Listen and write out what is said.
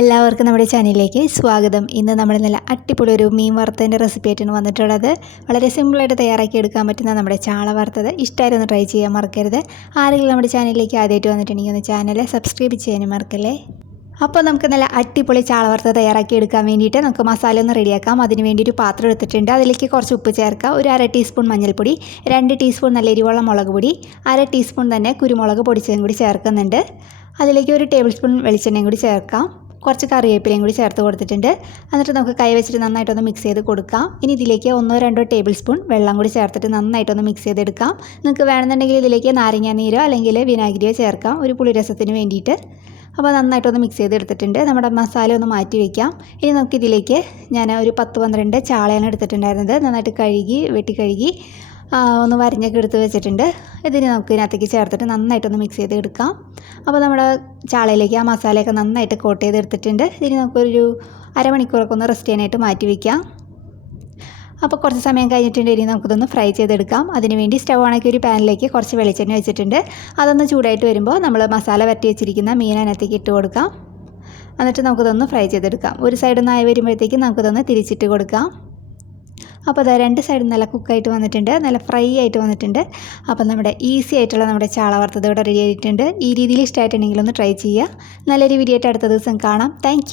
എല്ലാവർക്കും നമ്മുടെ ചാനലിലേക്ക് സ്വാഗതം. ഇന്ന് നമ്മൾ നല്ല അടിപൊളി ഒരു മീൻ വറുത്തതിൻ്റെ റെസിപ്പി ആയിട്ടാണ് വന്നിട്ടുള്ളത്. വളരെ സിമ്പിളായിട്ട് തയ്യാറാക്കി എടുക്കാൻ പറ്റുന്ന നമ്മുടെ ചാള വറുത്തത് ഇഷ്ടമായിരുന്നു, ട്രൈ ചെയ്യാൻ മറക്കരുത്. ആരെങ്കിലും നമ്മുടെ ചാനലിലേക്ക് ആദ്യമായിട്ട് വന്നിട്ടുണ്ടെങ്കിൽ ഒന്ന് ചാനൽ സബ്സ്ക്രൈബ് ചെയ്യാനും മറക്കല്ലേ. അപ്പോൾ നമുക്ക് നല്ല അടിപൊളി ചാള വറുത്തത് തയ്യാറാക്കി എടുക്കാൻ വേണ്ടിയിട്ട് നമുക്ക് മസാല ഒന്ന് റെഡിയാക്കാം. അതിന് വേണ്ടി ഒരു പാത്രം എടുത്തിട്ടുണ്ട്. അതിലേക്ക് കുറച്ച് ഉപ്പ് ചേർക്കാം, ഒരു 1/2 ടീസ്പൂൺ മഞ്ഞൾപ്പൊടി, 2 ടീസ്പൂൺ നല്ല എരിവുള്ള മുളക് പൊടി, 1/2 ടീസ്പൂൺ തന്നെ കുരുമുളക് പൊടിച്ചതും കൂടി ചേർക്കുന്നുണ്ട്. അതിലേക്ക് 1 ടേബിൾ സ്പൂൺ വെളിച്ചെണ്ണയും കൂടി ചേർക്കാം. കുറച്ച് കറിവേപ്പിലയും കൂടി ചേർത്ത് കൊടുത്തിട്ടുണ്ട്. എന്നിട്ട് നമുക്ക് കൈ വെച്ചിട്ട് നന്നായിട്ടൊന്ന് മിക്സ് ചെയ്ത് കൊടുക്കാം. ഇനി ഇതിലേക്ക് 1-2 ടേബിൾ സ്പൂൺ വെള്ളം കൂടി ചേർത്തിട്ട് നന്നായിട്ടൊന്ന് മിക്സ് ചെയ്തെടുക്കാം. നിങ്ങൾക്ക് വേണമെന്നുണ്ടെങ്കിൽ ഇതിലേക്ക് നാരങ്ങ നീരോ അല്ലെങ്കിൽ വിനാഗിരിയോ ചേർക്കാം, ഒരു പുളിരസത്തിന് വേണ്ടിയിട്ട്. അപ്പോൾ നന്നായിട്ടൊന്ന് മിക്സ് ചെയ്തെടുത്തിട്ടുണ്ട്. നമ്മുടെ മസാല ഒന്ന് മാറ്റി വയ്ക്കാം. ഇനി നമുക്കിതിലേക്ക് ഞാൻ ഒരു 10-12 ചാളയാണ് എടുത്തിട്ടുണ്ടായിരുന്നത്. നന്നായിട്ട് വെട്ടി കഴുകി ഒന്ന് വരഞ്ഞൊക്കെ എടുത്ത് വെച്ചിട്ടുണ്ട്. ഇതിന് നമുക്ക് ഇതിനകത്തേക്ക് ചേർത്തിട്ട് നന്നായിട്ടൊന്ന് മിക്സ് ചെയ്തെടുക്കാം. അപ്പോൾ നമ്മുടെ ചാളയിലേക്ക് ആ മസാലയൊക്കെ നന്നായിട്ട് കോട്ട് ചെയ്തെടുത്തിട്ടുണ്ട്. ഇതിന് നമുക്കൊരു അരമണിക്കൂറൊക്കെ ഒന്ന് റെസ്റ്റ് ചെയ്യാനായിട്ട് മാറ്റി വയ്ക്കാം. അപ്പോൾ കുറച്ച് സമയം കഴിഞ്ഞിട്ടുണ്ടെങ്കിൽ നമുക്കിതൊന്ന് ഫ്രൈ ചെയ്തെടുക്കാം. അതിനുവേണ്ടി സ്റ്റവ് ആണെങ്കിൽ ഒരു പാനിലേക്ക് കുറച്ച് വെളിച്ചെണ്ണ വെച്ചിട്ടുണ്ട്. അതൊന്ന് ചൂടായിട്ട് വരുമ്പോൾ നമ്മൾ മസാല വരട്ടി വെച്ചിരിക്കുന്ന മീൻ അതിനകത്തേക്ക് ഇട്ട് കൊടുക്കാം. എന്നിട്ട് നമുക്കിതൊന്ന് ഫ്രൈ ചെയ്തെടുക്കാം. ഒരു സൈഡിൽ നിന്ന് ആയി വരുമ്പോഴത്തേക്കും നമുക്കിതൊന്ന് തിരിച്ചിട്ട് കൊടുക്കാം. അപ്പോൾ അത് 2 സൈഡും നല്ല കുക്കായിട്ട് വന്നിട്ടുണ്ട്, നല്ല ഫ്രൈ ആയിട്ട് വന്നിട്ടുണ്ട്. അപ്പോൾ നമ്മുടെ ഈസി ആയിട്ടുള്ള നമ്മുടെ ചാള വറുത്തത് ഇവിടെ റെഡി ആയിട്ടുണ്ട്. ഈ രീതിയിൽ ഇഷ്ടമായിട്ടുണ്ടെങ്കിൽ ഒന്ന് ട്രൈ ചെയ്യുക. നല്ലൊരു വീഡിയോ ആയിട്ട് അടുത്ത ദിവസം കാണാം. താങ്ക്